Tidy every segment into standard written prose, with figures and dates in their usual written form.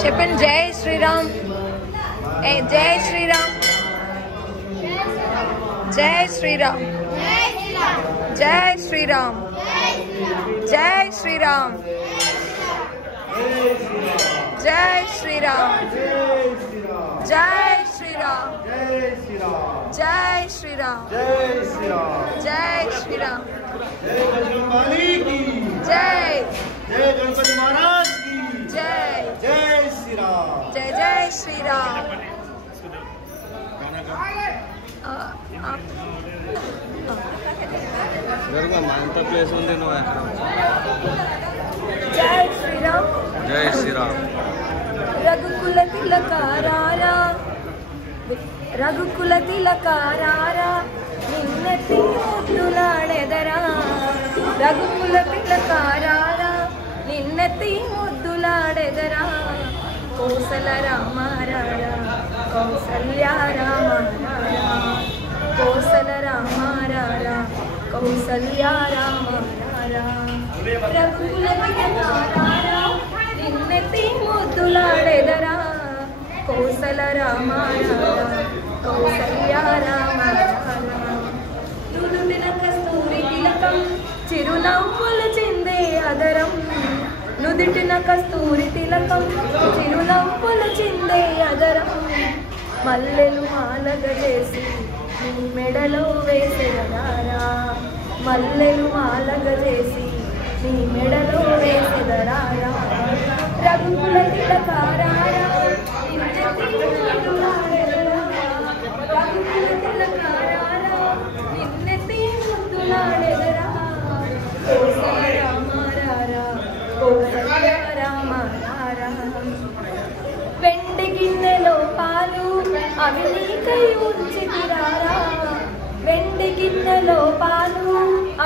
చెప్పండి జై శ్రీరామ్. జై శ్రీరామ్. జై శ్రీరామ్. జై శ్రీరామ్. జై శ్రీరామ్. జై శ్రీరామ్. జై శ్రీరామ్. జై శ్రీరామ్. జై శ్రీరామ్. జై జై గణపతి మహారాజ్ కి జై. జై శ్రీరామ్. జై జై శ్రీరామ్. ఎంత ప్లేస్ ఉంది నువ్వు? జై శ్రీరామ్. జై శ్రీరామ్. రఘుకుల తిలకారారా, రఘుకుల తిలకారారా, నిన్నెత్తి ముద్దులాడెదరా. రఘుకుల తిలకారారా, నిన్నెత్తి ముద్దులాడెదరా. కోసల రామారారా, కౌసల్య రామారారా. కోసల రామారారా, కౌసల్య రామారారా. రఘుకుల తిలకారారా, నిన్నెత్తి ముద్దులాడెదరా. కోసల రామారారా, కౌసల్య రామారారా. నుదుటిన కస్తూరి తిలకం, చిరునవ్వులు చిందే అదరం. నుదుటిన కస్తూరి తిలకం, చిరునవ్వులు చిందే అదరం. మల్లెలు మాలగా చేసి నీ మెడలో వేసెదరారా. మల్లెలు మాలగా చేసి నీ మెడలో వేసెదరారా. రఘుకుల తిలకారారా, నిన్నెత్తి ముద్దులాడెదరా. రఘుకుల తిలకారారా, నిన్నెత్తి ముద్దులాడెదరా. కోసల రామారారా, కోసల్య రామారారా. వెండి గిన్నెలో పాలు అవి నీకై ఉంచితిరారా. వెండి గిన్నెలో పాలు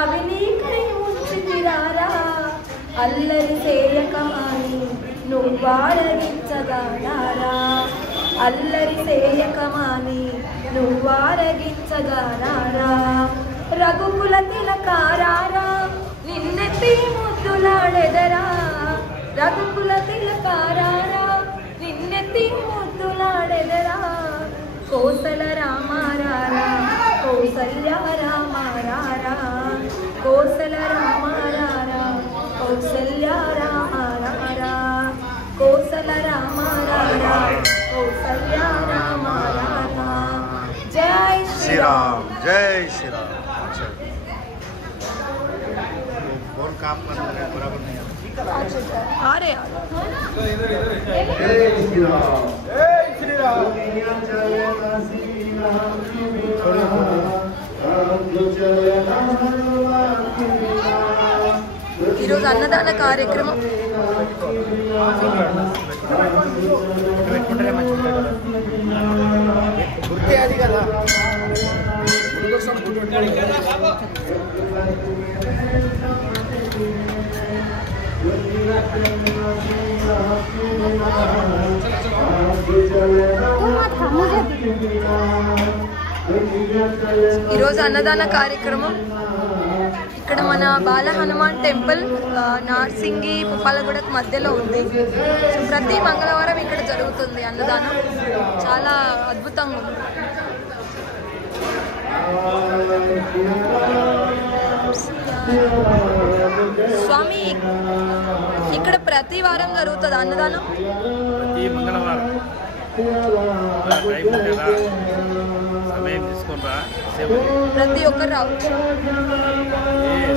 అవి నీకై ఉంచితిరారా. అల్లరి చేయకమాని నువ్వారగించగానారా. అల్లరి చేయకమాని నువ్వారగించగానారా. రఘుకుల తిలకారారా, నిన్నెత్తి ముద్దులాడెదరా. రఘుకుల తిలకారారా, నిన్నెత్తి ముద్దులాడెదరా. కోసల రామారారా, కౌసల్య రామారారా. కోసల రామారారా, కౌసల్య రామారారా. కోసల రామారారా, కౌసల్య రామారారా. జై శ్రీరామ్. जय श्री राम. फोन काम करना है बराबर नहीं आ रहे जय श्री राम. जय श्री राम. ఈరోజు అన్నదాన కార్యక్రమం. గుర్తే అది కదా. ఈరోజు అన్నదాన కార్యక్రమం ఇక్కడ మన బాల హనుమాన్ టెంపుల్ నార్సింగి పుప్పాలగూడకు మధ్యలో ఉంది. సో ప్రతి మంగళవారం ఇక్కడ జరుగుతుంది అన్నదానం. చాలా అద్భుతంగా ఉంది. స్వామి ఇక్కడ ప్రతి వారం జరుగుతుంది అన్నదానం. ప్రతి మంగళవారం టైం ఉంటేనా సమయం తీసుకుంటా ప్రతి ఒక్కరు రావచ్చు.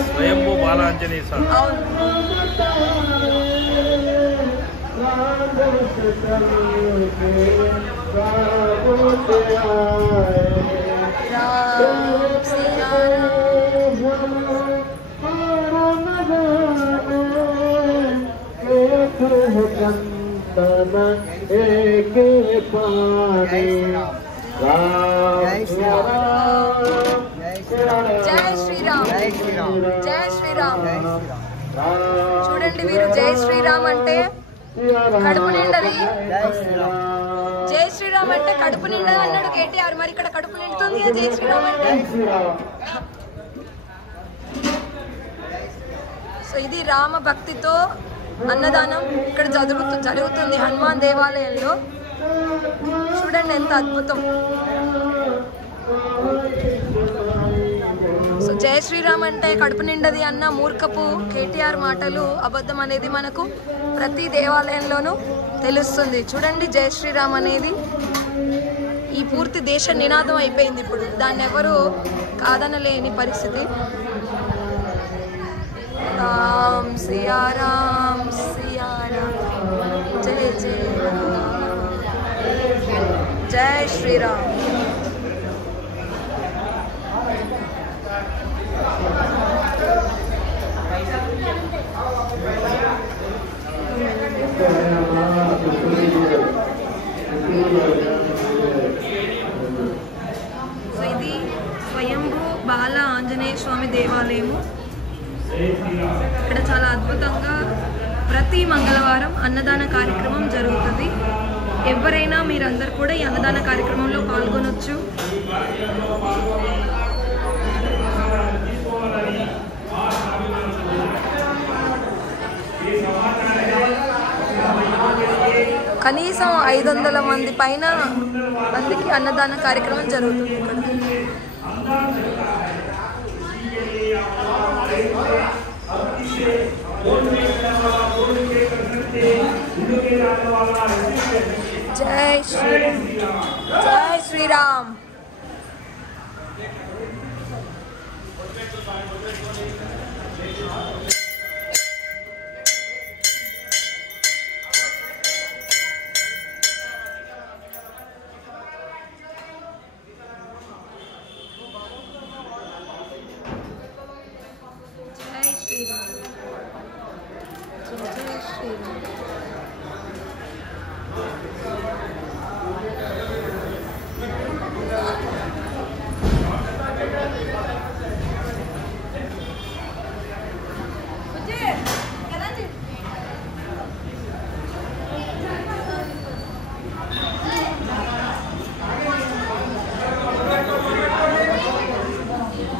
స్వయంభూ బాలాంజనేయ స్వామి. అవును. జై శ్రీరామ్, జై శ్రీరామ్. చూడండి వీరు జై శ్రీరామ్ అంటే కడుపు నిండది, జై శ్రీరామ్ అంటే కడుపు నిండది అన్నాడు కేటీఆర్. మరి ఇక్కడ కడుపు నిండుతుంది జై శ్రీరామ్ అంటే. సో ఇది రామ భక్తితో అన్నదానం ఇక్కడ జరుగుతుంది హనుమాన్ దేవాలయంలో. చూడండి ఎంత అద్భుతం. సో జై శ్రీరామ్ అంటే కడుపు నిండది అన్న మూర్ఖపు కేటీఆర్ మాటలు అబద్ధం అనేది మనకు ప్రతి దేవాలయంలోనూ తెలుస్తుంది. చూడండి జై శ్రీరామ్ అనేది ఈ పూర్తి దేశ నినాదం అయిపోయింది ఇప్పుడు. దాన్ని ఎవరు కాదనలేని పరిస్థితి. రామ్ సియా రామ్ సియా రామ్, జై జై రామ్, జై శ్రీరామ్. సో ఇది స్వయంభూ బాల ఆంజనేయ స్వామి దేవాలయము. ఇక్కడ చాలా అద్భుతంగా ప్రతి మంగళవారం అన్నదాన కార్యక్రమం జరుగుతుంది. ఎవరైనా మీరందరూ కూడా ఈ అన్నదాన కార్యక్రమంలో పాల్గొనవచ్చు. కనీసం 500 మంది పైన మందికి అన్నదాన కార్యక్రమం జరుగుతుంది ఇక్కడ. జై శ్రీరామ్, జై శ్రీరామ్.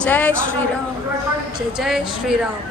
జై శ్రీరామ్, జై జై శ్రీరామ్.